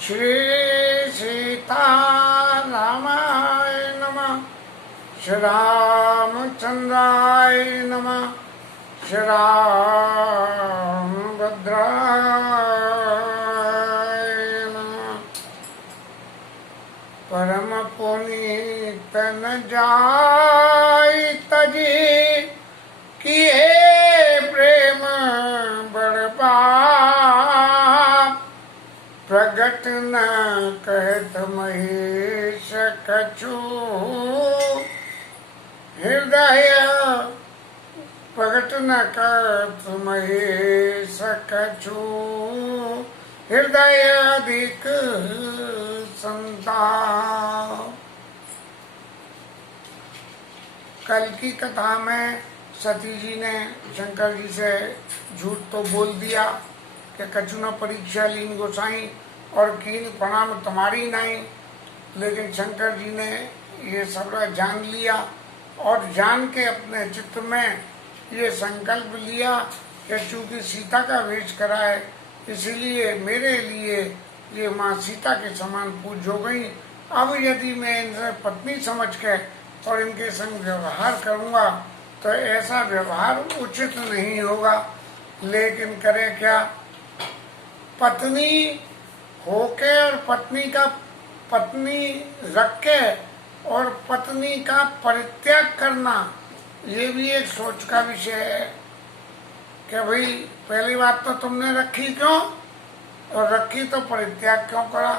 श्री सीतारामाय नमः। श्री रामचंद्राय नमः। श्री रामभद्राय नमः। परम पुनीत न जाय तजी किए प्रेम बड़बाप। प्रगट न कहत महेश कछु हृदय। प्रगट न कहत महेश कछु हृदय अधिक संताप। कल की कथा में सती जी ने शंकर जी से झूठ तो बोल दिया कि कछु न परीक्षा लीन गोसाई और कीन प्रणाम तुम्हारी नहीं। लेकिन शंकर जी ने ये सब जान लिया और जान के अपने चित्त में ये संकल्प लिया कि चूंकि सीता का वेश करा है इसीलिए मेरे लिए ये माँ सीता के समान पूज्य हो गई। अब यदि मैं इनसे पत्नी समझ के और इनके संग व्यवहार करूँगा तो ऐसा व्यवहार उचित नहीं होगा। लेकिन करे क्या, पत्नी होके और पत्नी रख के और पत्नी का परित्याग करना ये भी एक सोच का विषय है कि भाई पहली बात तो तुमने रखी क्यों और रखी तो परित्याग क्यों करा।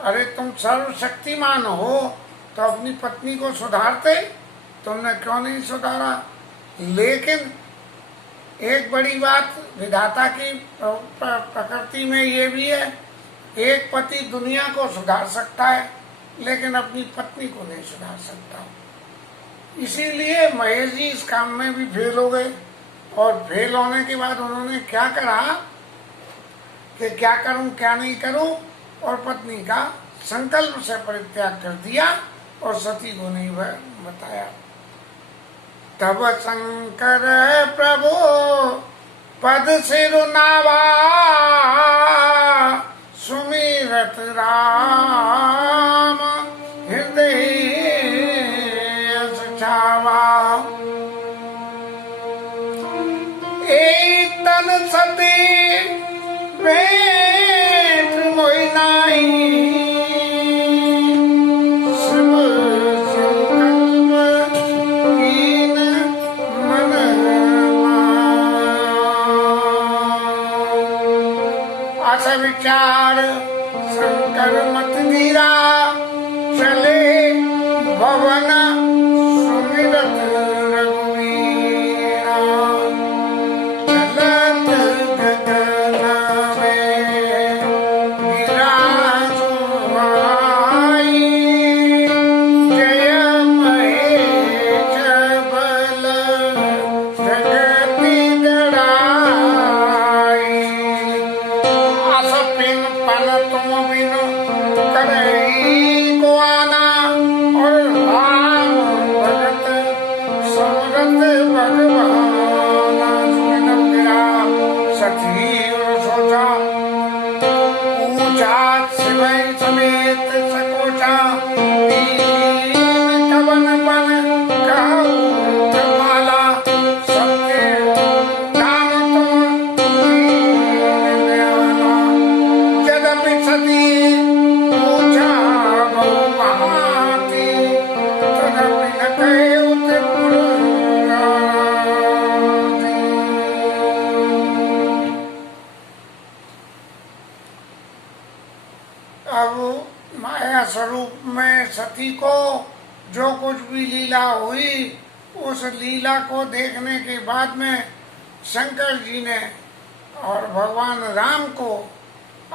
अरे तुम सर्वशक्तिमान हो तो अपनी पत्नी को सुधारते, तुमने क्यों नहीं सुधारा। लेकिन एक बड़ी बात विधाता की प्रकृति में ये भी है, एक पति दुनिया को सुधार सकता है लेकिन अपनी पत्नी को नहीं सुधार सकता। इसीलिए महेश जी इस काम में भी फेल हो गए और फेल होने के बाद उन्होंने क्या करा कि क्या करूं क्या नहीं करूं और पत्नी का संकल्प से परित्याग कर दिया और सती को नहीं बताया। तब शंकर प्रभु पद सिरुनावा सुमिरत राम हृदय छावा। एक तन सती पेट मोहि नाई शिव संकल्प कीन मन आस विचार शंकर मत धीरा चले भवन सुमिरत रघुवीरा। चलत गगन में विराजो आई जय महेश बल जगति गड़ाई। आस पिन पन तुम बिनु करई को आना और राम भगत समरत भगवाना। सुमिरन गिरा सती और सोचा पूछा शिवै समेत सकोचा। दीन कवन बन कहु माला सत्य नाम तुम दीन दयाला। यद्यपि सती पूछा बहु महाती तदपि न कहु त्रिपुरारी। अब माया स्वरूप में सती को जो कुछ भी लीला हुई उस लीला को देखने के बाद में शंकर जी ने और भगवान राम को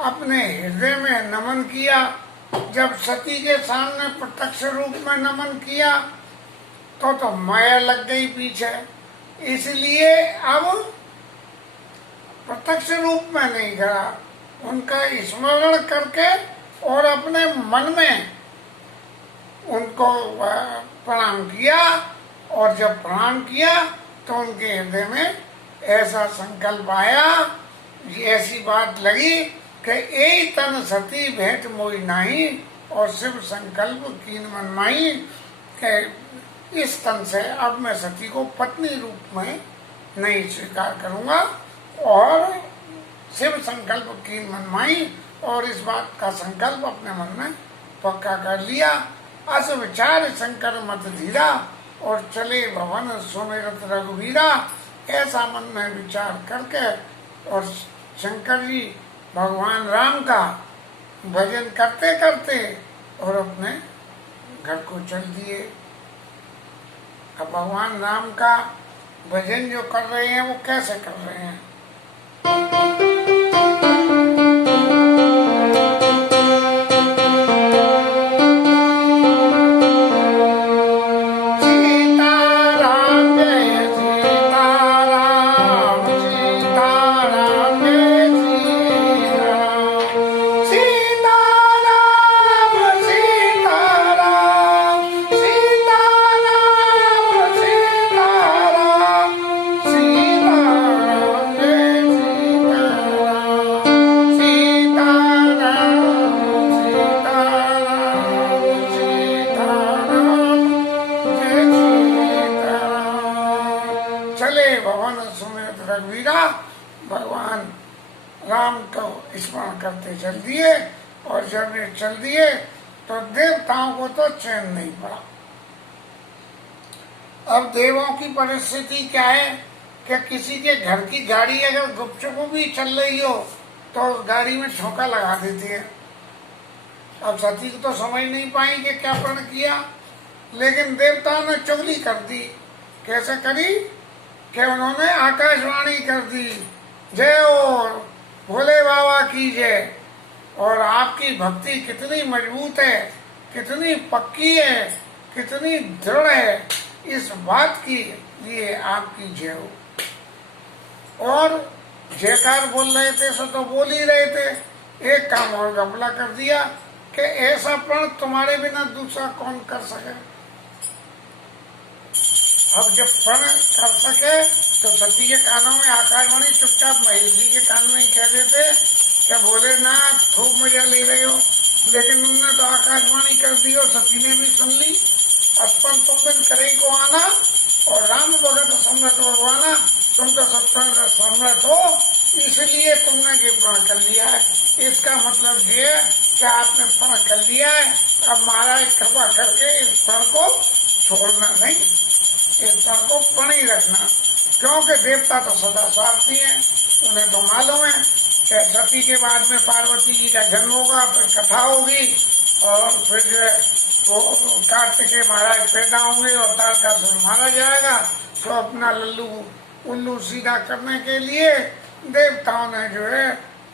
अपने हृदय में नमन किया। जब सती के सामने प्रत्यक्ष रूप में नमन किया तो माया लग गई पीछे। इसलिए अब प्रत्यक्ष रूप में नहीं करा, उनका स्मरण करके और अपने मन में उनको प्रणाम किया। और जब प्रणाम किया तो उनके हृदय में ऐसा संकल्प आया, ऐसी बात लगी कि ए तन सती भेंट मोई नाही और शिव संकल्प कीन मन माई, कि इस तन से अब मैं सती को पत्नी रूप में नहीं स्वीकार करूंगा। और शिव संकल्प कीन मन माई, और इस बात का संकल्प अपने मन में पक्का कर लिया। अस विचार शंकर मत धीरा और चले भवन सुमिरत रघुवीरा। ऐसा मन में विचार करके और शंकर जी भगवान राम का भजन करते करते और अपने घर को चल दिए। अब भगवान राम का भजन जो कर रहे हैं वो कैसे कर रहे हैं? भगवान राम को स्मरण करते चल दिए। और जब ये चल दिए तो देवताओं को तो चैन नहीं पड़ा। अब देवों की परिस्थिति क्या है कि किसी के घर की गाड़ी अगर गुपचुप भी चल रही हो तो गाड़ी में ठोका लगा देती है। अब सती को तो समझ नहीं पाई कि क्या प्रण किया, लेकिन देवताओं ने चुगली कर दी। कैसे करी कि उन्होंने आकाशवाणी कर दी, जय और भोले बाबा की जय। और आपकी भक्ति कितनी मजबूत है, कितनी पक्की है, कितनी दृढ़ है, इस बात की लिए आपकी जय हो। और जयकार बोल रहे थे सो तो बोल ही रहे थे। एक काम और गफला कर दिया कि ऐसा प्रण तुम्हारे बिना दूसरा कौन कर सके। अब जब प्रण कर सके तो सती के कानों में आकाशवाणी चुपचाप महेश जी के कान में ही कह देते कि भोलेनाथ खूब मजा ले रहे हो, लेकिन उन्होंने तो आकाशवाणी कर दी और सती ने भी सुन ली। अपन तुम बिन करे को आना और राम भगत सम्राट भगवाना, तुम तो सत्य सम्राट हो, इसलिए तुमने ये प्रण कर लिया है। इसका मतलब ये है कि आपने प्रण कर लिया है। अब महाराज कृपा करके इस प्रण को छोड़ना नहीं, इस प्रण को प्रण ही रखना, क्योंकि देवता तो सदा स्वार्थी हैं। उन्हें तो मालूम है कि सती के बाद में पार्वती जी का जन्म होगा, फिर कथा होगी और फिर जो है वो कार्तिकेय महाराज पैदा होंगे और तारकासुर मारा जाएगा। तो अपना लल्लू उल्लू सीधा करने के लिए देवताओं ने जो है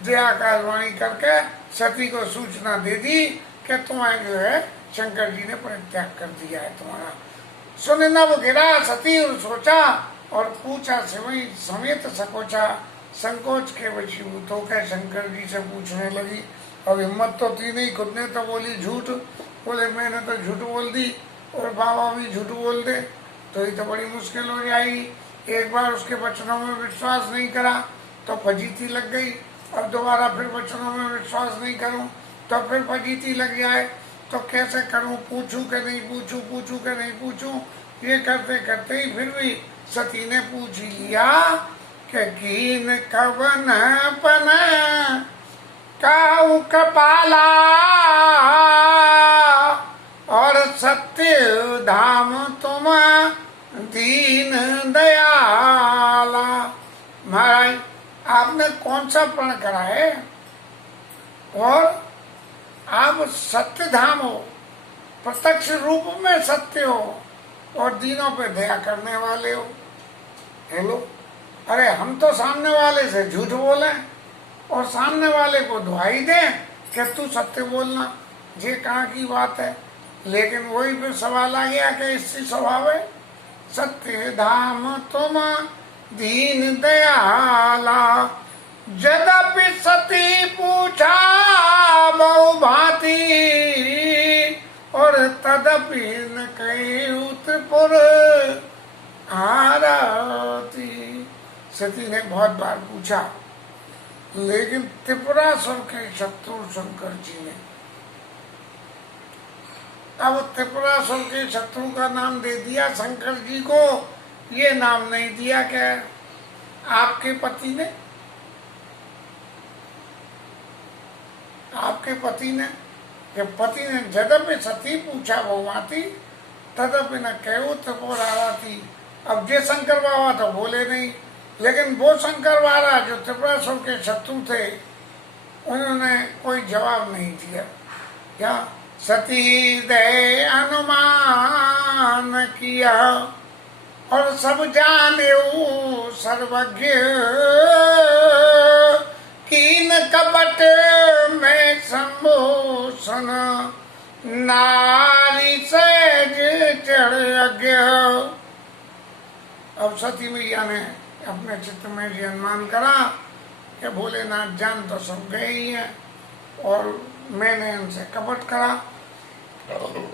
जयाकाशवाणी करके सती को सूचना दे दी कि तुम्हें जो है शंकर जी ने परित्याग कर दिया है तुम्हारा। सुन नभ गिरा सती और सोचा और पूछा सिवई समेत सकोचा, संकोच के वशीभूत होकर शंकर जी से पूछने लगी। अब हिम्मत तो थी नहीं, खुद ने तो बोली झूठ, बोले मैंने तो झूठ बोल दी और बाबा भी झूठ बोल दे तो ये तो बड़ी मुश्किल हो जाएगी। एक बार उसके वचनों में विश्वास नहीं करा तो फजीती लग गई, अब दोबारा फिर वचनों में विश्वास नहीं करूं तो फिर फजीती लग जाए, तो कैसे करूं, पूछूं कि नहीं पूछूं, पूछूं कि नहीं पूछूं। ये करते करते ही फिर भी सती ने पूछ लिया कि कीन कवन पन काऊ कपाला और सत्य धाम तुम दीन दयाला। महाराज आपने कौन सा प्रण करा है और आप सत्य धाम हो, प्रत्यक्ष रूप में सत्य हो और दीनों पे दया करने वाले हो। हेलो, अरे हम तो सामने वाले से झूठ बोले और सामने वाले को दुहाई दें कि तू सत्य बोलना, ये कहाँ की बात है। लेकिन वही फिर सवाल आ गया कि इससे स्वभाव है सत्य धाम तुम दीन दयाला। जदपि सती पूछा बहु भांति और तदपि न कही उत्पुर आरती। सती ने बहुत बार पूछा लेकिन त्रिपुरासुर के शत्रु शंकर जी ने, अब त्रिपुरासुर के शत्रु का नाम दे दिया शंकर जी को, ये नाम नहीं दिया क्या आपके पति ने? आपके पति ने, जब पति ने जदपि सती पूछा भगवाती तदपि न कहू त्रिपुरावती। अब जे शंकर बाबा तो बोले नहीं, लेकिन वो शंकर बाबा जो त्रिपुरासुर के शत्रु थे उन्होंने कोई जवाब नहीं दिया। क्या सती दे अनुमान किया और सब जाने सर्वज्ञ, कीन कपट में संभूषण नारी सहज चढ़ अज्ञ। अब सती मैया ने अपने चित्त में ये अनुमान करा कि भोलेनाथ जान तो सब गए ही हैं और मैंने उनसे कपट करा,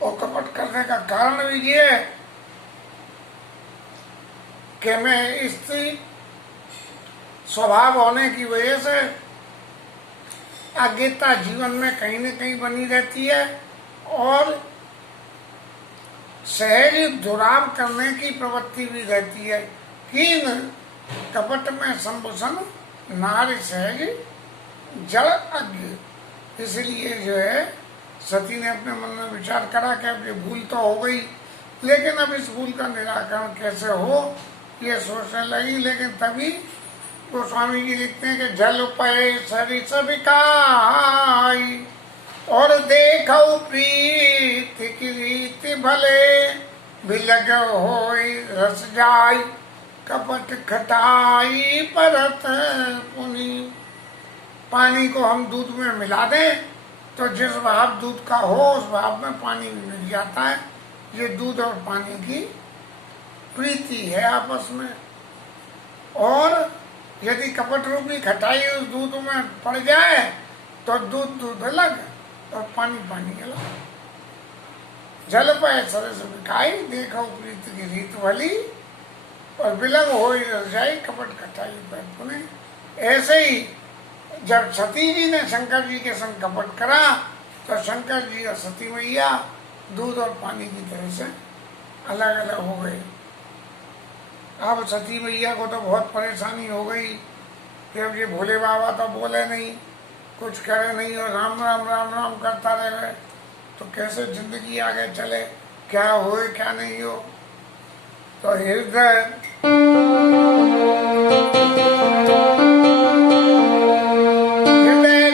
और कपट करने का कारण भी ये है कि मैं स्त्री स्वभाव होने की वजह से अज्ञता जीवन में कहीं न कहीं बनी रहती है और सहज दुराव करने की प्रवृत्ति भी रहती है। कीन कपट में संभूषण नारी सहज जड़ अज्ञ। इसलिए जो है सती ने अपने मन में विचार करा कि अब ये भूल तो हो गई, लेकिन अब इस भूल का निराकरण कैसे हो ये सोचने लगी। लेकिन तभी गोस्वामी जी लिखते हैं कि जल पे सरिस बिकाई और देखो प्रीति की रीति भले बिलग होई रस जाई कपट खटाई परत पुनी। पानी को हम दूध में मिला दें तो जिस भाव दूध का हो उस भाव में पानी भी मिल जाता है। ये दूध और पानी की प्रीति है आपस में। और यदि कपट रूपी खटाई उस दूध में पड़ जाए तो दूध दूध अलग और पानी पानी अलग। जल पे सरस बिकाई देखो प्रीति की रीत भली और विलग हो जाए कपट खटाई पर पुने। ऐसे ही जब सती जी ने शंकर जी के संग कपट करा तो शंकर जी और सती मैया दूध और पानी की तरह से अलग अलग हो गए। अब सती मैया को तो बहुत परेशानी हो गई कि अब ये भोले बाबा तो बोले नहीं, कुछ करे नहीं और राम राम राम राम करता रहे, तो कैसे जिंदगी आगे चले, क्या हो क्या नहीं हो। तो हृदय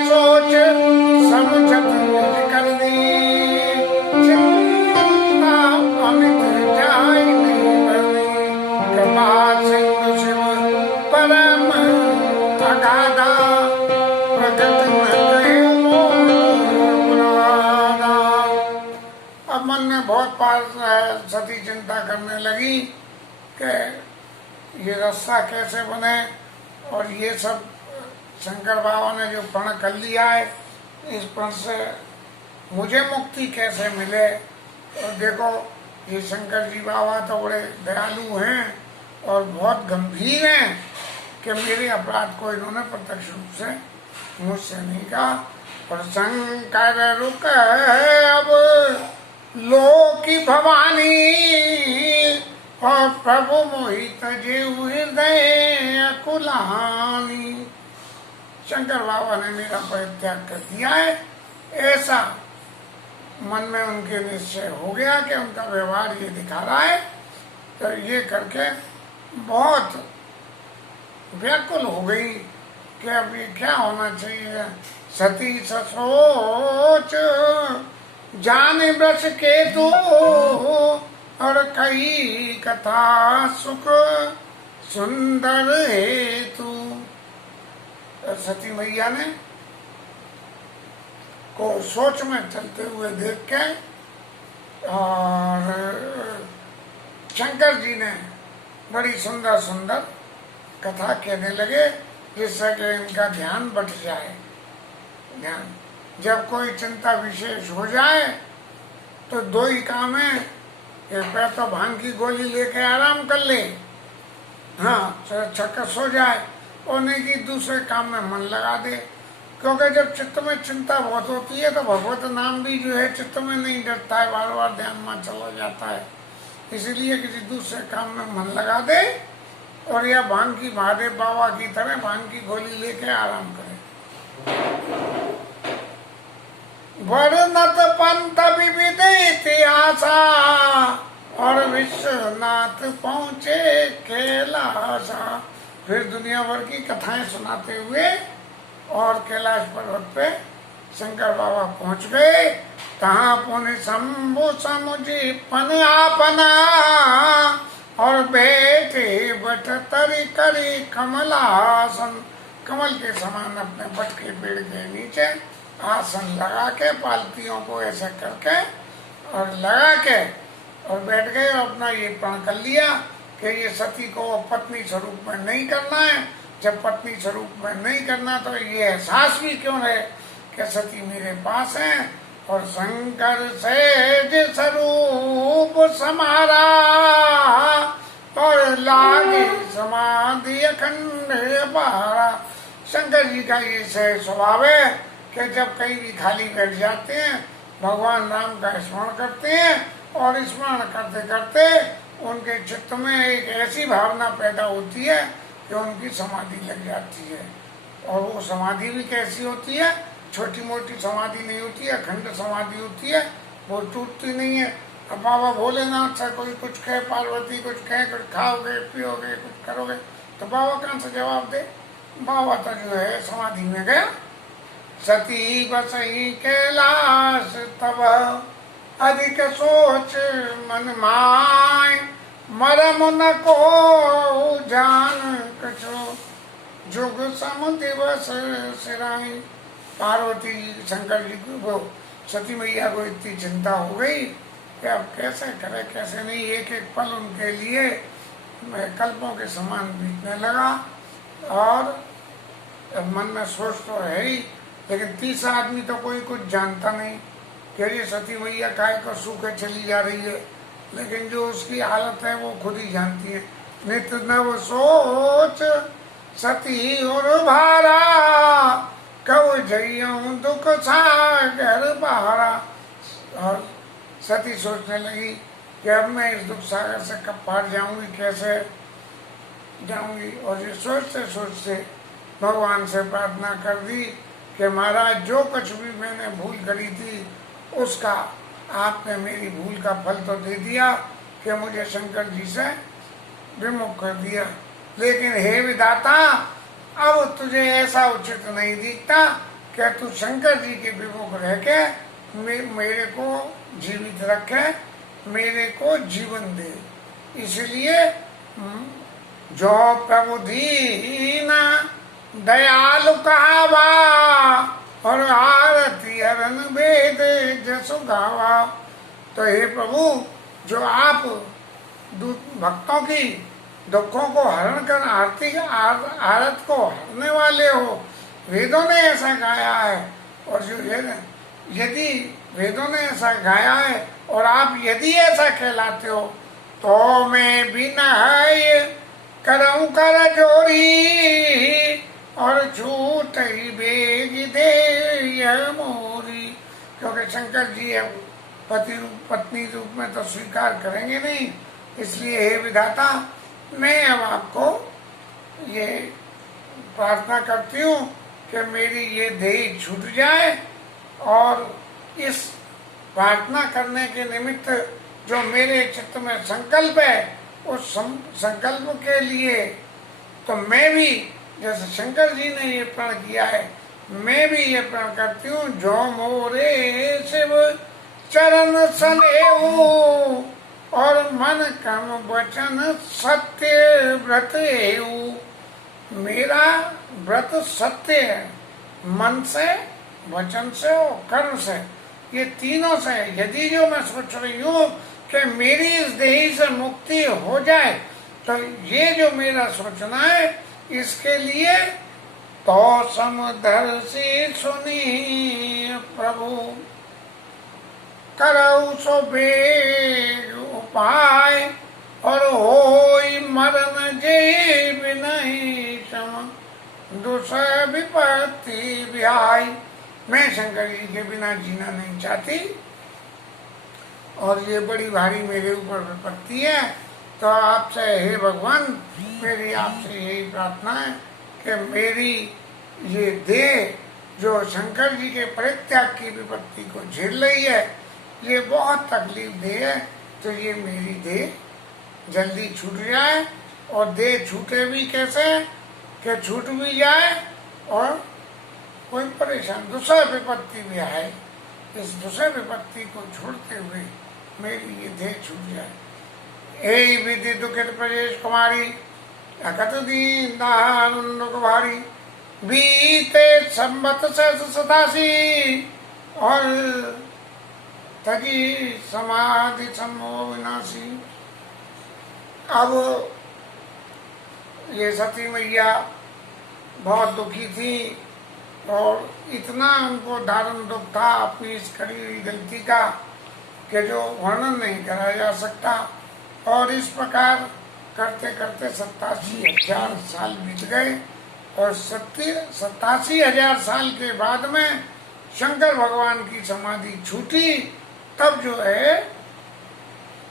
सोच समझत कर दी चिंता अमित जाय नहीं बनी। कृपा सिंधु शिव परम अगाधा प्रगट न कहे मुरादा। अब मन में बहुत बार सती चिंता करने लगी कि ये रास्ता कैसे बने और ये सब शंकर बाबा ने जो प्रण कर लिया है इस प्रण से मुझे मुक्ति कैसे मिले। और देखो ये शंकर जी बाबा तो बड़े दयालु हैं और बहुत गंभीर हैं कि मेरे अपराध को इन्होंने प्रत्यक्ष रूप से मुझसे नहीं कहा। और शंकर रुक अब लोकी भवानी और प्रभु मोहित जीव हृदय कुलानी। शंकर बाबा ने मेरा परित्याग कर दिया है, ऐसा मन में उनके निश्चय हो गया कि उनका व्यवहार ये दिखा रहा है। तो ये करके बहुत व्याकुल हो गई कि अब ये क्या होना चाहिए। सती ससोच जाने ब्रश के दो और कई कथा सुख सुंदर हेतु। सती मैया ने को सोच में चलते हुए देख के और शंकर जी ने बड़ी सुंदर सुंदर कथा कहने लगे जिससे कि इनका ध्यान बट जाए। ध्यान जब कोई चिंता विशेष हो जाए तो दो ही काम है कि पहले तो भांग की गोली लेके आराम कर ले, हाँ चक्कर सो जाए, और नहीं कि दूसरे काम में मन लगा दे। क्योंकि जब चित्त में चिंता बहुत होती है तो भगवत नाम भी जो है चित्त में नहीं डरता है, बार बार ध्यान में चला जाता है। इसीलिए किसी दूसरे काम में मन लगा दे और या भांग की महादेव बाबा की तरह भांग की गोली लेके आराम करे। वर्णत पंथ विविध इतिहासा और विश्वनाथ पहुंचे कैलासा। फिर दुनिया भर की कथाएं सुनाते हुए और कैलाश पर्वत पे शंकर बाबा पहुंच गए। कहाँ पुण्य शंभु समुझी पन आपना और बैठे बट तरी करी कमलासन। कमल के समान अपने बट के पेड़ के नीचे आसन लगा के पालतियों को ऐसे करके और लगा के और बैठ गए और अपना ये प्रण कर लिया कि ये सती को पत्नी स्वरूप में नहीं करना है। जब पत्नी स्वरूप में नहीं करना तो ये एहसास भी क्यों है कि सती मेरे पास है और शंकर सहज स्वरूप समारा और लागे समाधि अखंड पारा। शंकर जी का ये सहज स्वभाव है कि जब कहीं भी खाली बैठ जाते हैं भगवान राम का स्मरण करते हैं और स्मरण करते करते उनके चित्त में एक ऐसी भावना पैदा होती है कि उनकी समाधि लग जाती है। और वो समाधि भी कैसी होती है, छोटी मोटी समाधि नहीं होती है, अखंड समाधि होती है, वो टूटती नहीं है। अब बाबा भोलेनाथ से कोई कुछ कहे, पार्वती कुछ कहे, कुछ खाओगे पियोगे कुछ करोगे तो बाबा कहाँ से जवाब दे। बाबा तो जो है समाधि में गया। सती बसई कैलाश तब अधिक सोच मन माय मरम न को जान कछो जुग सम दिवस सिराई। पार्वती शंकर जी को वो सती मैया को इतनी चिंता हो गई कि अब कैसे करे कैसे नहीं। एक एक पल उनके लिए कल्पों के समान बीतने लगा और मन में सोच तो है ही, लेकिन तीसरा आदमी तो कोई कुछ जानता नहीं कि ये सती मैया काय को सूखे चली जा रही है, लेकिन जो उसकी हालत है वो खुद ही जानती है। नित नव सोच सती और भारा कव जइयों दुख सागर बहारा। और सती सोचने लगी कि अब मैं इस दुख सागर से कब पार जाऊंगी, कैसे जाऊंगी। और ये सोचते सोचते भगवान से प्रार्थना कर दी कि महाराज जो कुछ भी मैंने भूल करी थी उसका आपने मेरी भूल का फल तो दे दिया कि मुझे शंकर जी से विमुख कर दिया, लेकिन हे विधाता अब तुझे ऐसा उचित नहीं दिखता कि तू शंकर जी के विमुख रह के मेरे को जीवित रखे, मेरे को जीवन दे। इसलिए जो प्रभु दीना दयालु कहावा और आरती अरन वेद जसु गावा। तो हे प्रभु जो आप भक्तों की दुखों को हरण कर आरती आरत को हरने वाले हो, वेदों ने ऐसा गाया है। और जो यदि वेदों ने ऐसा गाया है और आप यदि ऐसा कहलाते हो तो मैं विनय करऊं कर जोरी और झूठ ही बेग दे मोरी। क्योंकि शंकर जी है पति रूप पत्नी रूप में तो स्वीकार करेंगे नहीं, इसलिए हे विधाता मैं अब आपको ये प्रार्थना करती हूँ कि मेरी ये देह छूट जाए। और इस प्रार्थना करने के निमित्त जो मेरे चित्त में संकल्प है उस संकल्प के लिए तो मैं भी जैसे शंकर जी ने ये प्रण किया है मैं भी ये प्रण करती हूँ। जो मोरे शिव चरण सलेऊ और मन कर्म वचन सत्य व्रत एऊ। मेरा व्रत सत्य है, मन से वचन से और कर्म से, ये तीनों से। यदि जो मैं सोच रही हूँ कि मेरी इस देही से मुक्ति हो जाए तो ये जो मेरा सोचना है इसके लिए तो समदर्शी सुनी प्रभु करऊ सो बेग उपाय और होई मरण जे नहीं सम। दुसह विपत्ति विहाई, मैं शंकर जी के बिना जीना नहीं चाहती और ये बड़ी भारी मेरे ऊपर विपत्ति है। तो आपसे हे भगवान, मेरी आपसे यही प्रार्थना है कि मेरी ये देह जो शंकर जी के परित्याग की विपत्ति को झेल रही है, ये बहुत तकलीफ देह है, तो ये मेरी देह जल्दी छूट जाए। और देह छूटे भी कैसे कि छूट भी जाए और कोई परेशान दूसरा विपत्ति भी आए, इस दूसरे विपत्ति को छोड़ते हुए मेरी ये देह छूट जाए। ए विधि दुखित प्रजेश कुमारी, अकत दीन दारुण भारी, बीते संबत सहस्र सतासी, और तजी समाधि सम्मोह विनाशी। अब ये सती मैया बहुत दुखी थी और इतना उनको दारुण दुख था अपनी इस करी हुई गलती का कि जो वर्णन नहीं करा जा सकता। और इस प्रकार करते करते 87,000 साल बीत गए और 87,000 साल के बाद में शंकर भगवान की समाधि छूटी। तब जो है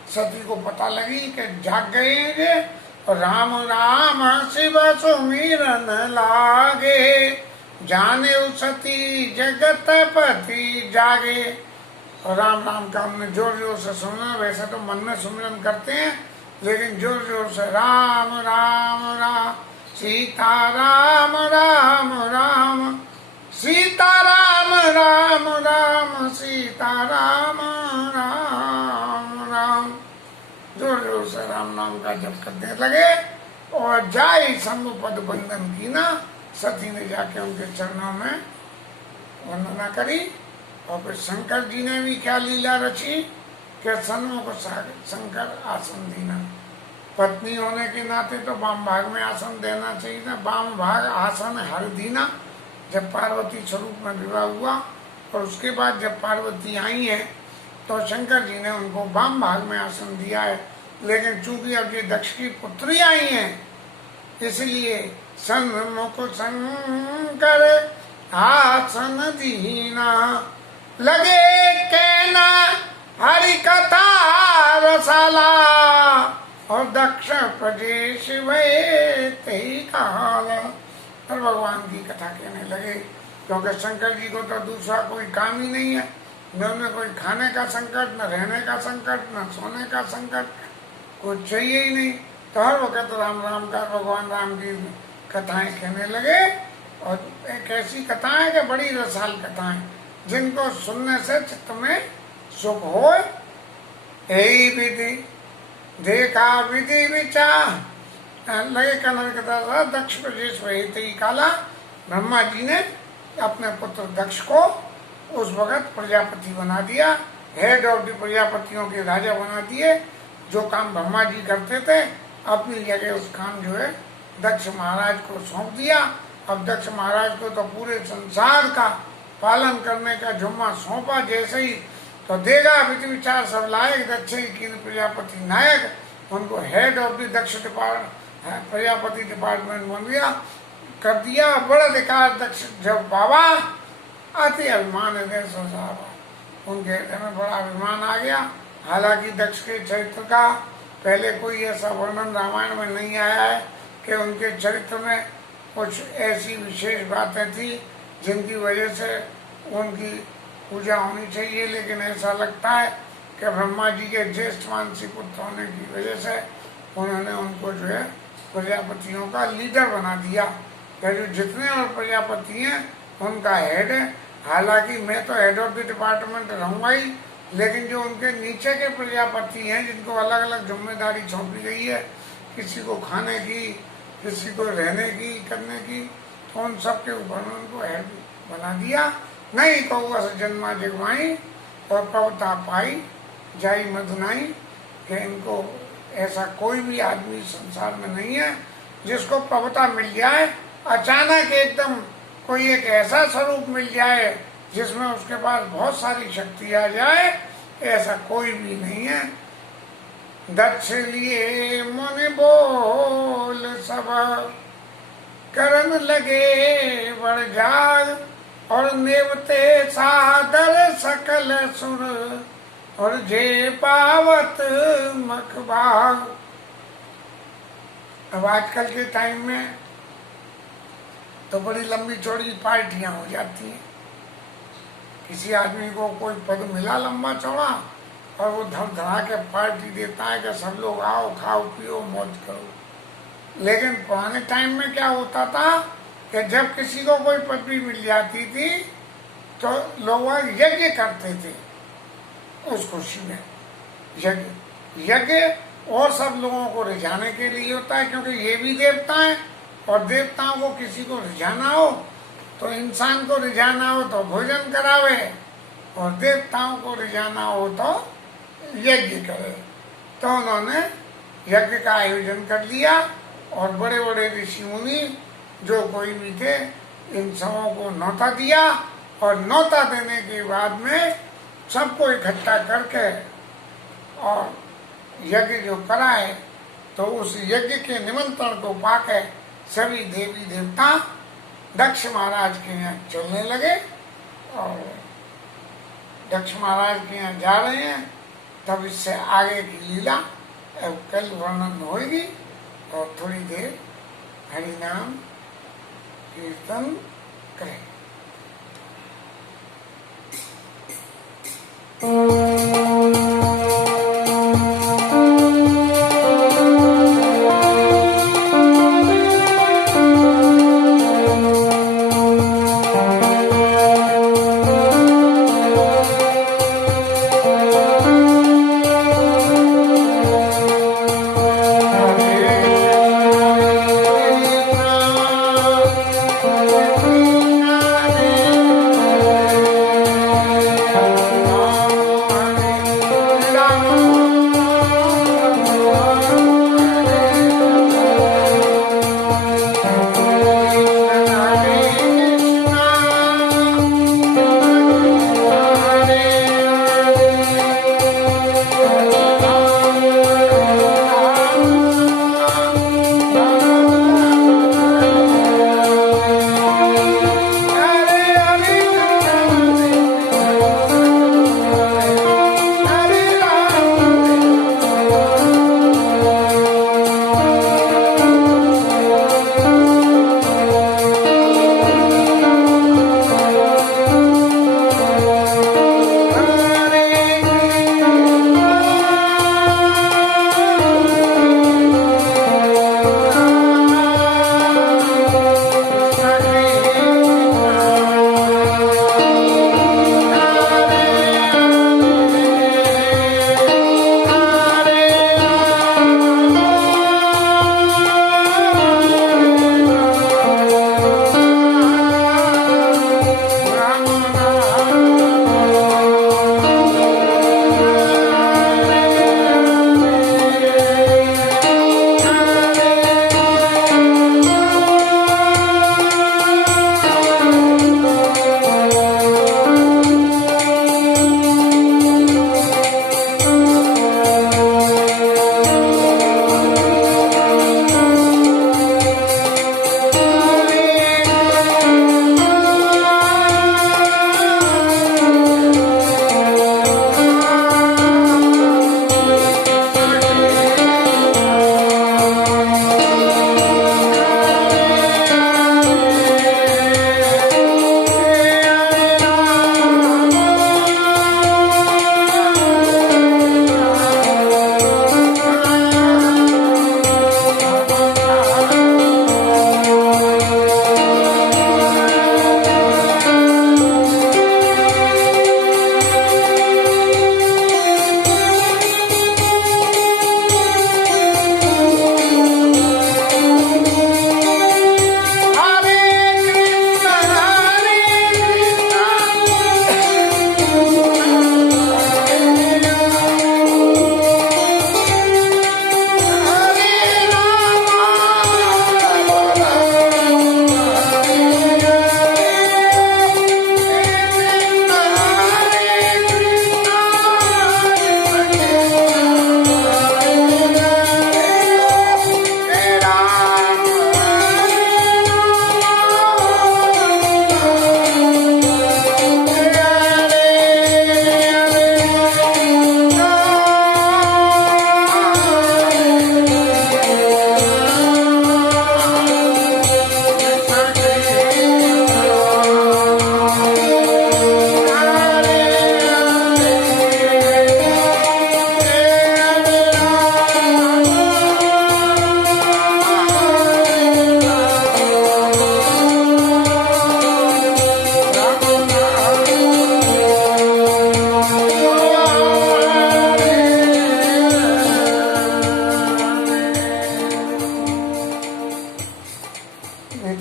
सती को पता लगी कि जाग गए हैं, और राम राम शिव सुमिरन लागे, जाने सती जगत पति जागे। और राम राम का हमने जोर जोर से सुना। वैसे तो मन में सुमिरन करते हैं, लेकिन जोर जोर से राम राम राम सीता राम राम राम सीता राम राम राम सीता राम राम राम जोर जोर से राम नाम का जप करने लगे। और जाय शंभु पद बंधन की ना, सती ने जाके उनके चरणों में वंदना करी। और फिर शंकर जी ने भी क्या लीला रची कि सन्मुख शंकर आसन दीना। पत्नी होने के नाते तो वाम भाग में आसन देना चाहिए ना, वाम भाग आसन हर दीना। जब पार्वती स्वरूप में विवाह हुआ और उसके बाद जब पार्वती आई है तो शंकर जी ने उनको वाम भाग में आसन दिया है। लेकिन चूंकि अब ये दक्ष की पुत्री आई है, इसलिए सन्मुख शंकर आसन दीना, लगे कहना हरि कथा रसाला, और दक्ष प्रदेश वे तेई काला। और भगवान की कथा कहने लगे, क्योंकि शंकर जी को तो दूसरा कोई काम ही नहीं है। न उन्हें कोई खाने का संकट, न रहने का संकट, न सोने का संकट, कुछ चाहिए ही नहीं। तो हर वक्त राम राम का भगवान राम की कथाएं कहने लगे। और एक ऐसी कथाएं कि बड़ी रसाल कथाएं, जिनको सुनने से चित्त में सुख हो। यही विधि देखा विधि विचार लगे कनर कथा दक्ष प्रदेश वही काला। ब्रह्मा जी ने अपने पुत्र दक्ष को उस वक्त प्रजापति बना दिया, हेड ऑफ द प्रजापतियों के राजा बना दिए। जो काम ब्रह्मा जी करते थे अपनी जगह उस काम जो है दक्ष महाराज को सौंप दिया। अब दक्ष महाराज को तो पूरे संसार का पालन करने का जुम्मा सौंपा। जैसे ही तो देगा विधि विचार सब लायक, दक्ष की प्रजापति नायक, उनको head of the Daksha Prajapati department बन गया कर दिया। बड़ा अधिकार दक्ष जब बाबा अति अभिमान है उनके हृदय में बड़ा अभिमान आ गया। हालांकि दक्ष के चरित्र का पहले कोई ऐसा वर्णन रामायण में नहीं आया है कि उनके चरित्र में कुछ ऐसी विशेष बातें थी जिनकी वजह से उनकी पूजा होनी चाहिए। लेकिन ऐसा लगता है कि ब्रह्मा जी के ज्येष्ठ मानसी पुत्र होने की वजह से उन्होंने उनको जो है प्रजापतियों का लीडर बना दिया। कि जो जितने और प्रजापति हैं उनका हेड है। हालांकि मैं तो हेड ऑफ द डिपार्टमेंट रहूंगा ही, लेकिन जो उनके नीचे के प्रजापति हैं जिनको अलग अलग जिम्मेदारी सौंपी गई है, किसी को खाने की, किसी को रहने की, करने की, तो उन सब के ऊपर उनको हेड बना दिया। नहीं कौआ से जन्मा जगमाई और पवता पाई जाई मधुनाई, कि इनको ऐसा कोई भी आदमी संसार में नहीं है जिसको पवता मिल जाए, अचानक एकदम कोई एक ऐसा स्वरूप मिल जाए जिसमें उसके पास बहुत सारी शक्ति आ जाए, ऐसा कोई भी नहीं है। दक्ष लिए मुनि बोल सब करन लगे बड़ जाग, और नेवते सादर सकल सुर, और जे पावत मखबाग। अब आजकल के टाइम में तो बड़ी लंबी चौड़ी पार्टियां हो जाती हैं। किसी आदमी को कोई पद मिला लंबा चौड़ा और वो धमधमा के पार्टी देता है कि सब लोग आओ, खाओ पियो, मौज करो। लेकिन पुराने टाइम में क्या होता था कि जब किसी को कोई पदवी मिल जाती थी तो लोग यज्ञ करते थे उस खुशी में। यज्ञ और सब लोगों को रिझाने के लिए होता है, क्योंकि ये भी देवता है, और देवताओं को किसी को रिझाना हो तो इंसान को रिझाना हो तो भोजन करावे, और देवताओं को रिझाना हो तो यज्ञ करे। तो उन्होंने यज्ञ का आयोजन कर लिया, और बड़े बड़े ऋषि मुनि जो कोई भी थे इन सबों को न्योता दिया, और न्योता देने के बाद में सबको इकट्ठा करके और यज्ञ जो कराए, तो उस यज्ञ के निमंत्रण को पाके सभी देवी देवता दक्ष महाराज के यहाँ चलने लगे, और दक्ष महाराज के यहाँ जा रहे हैं। तब इससे आगे की लीला अब कल वर्णन होगी, और थोड़ी देर हरि नाम कीर्तन करें।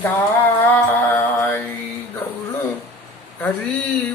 निताय गौर हरि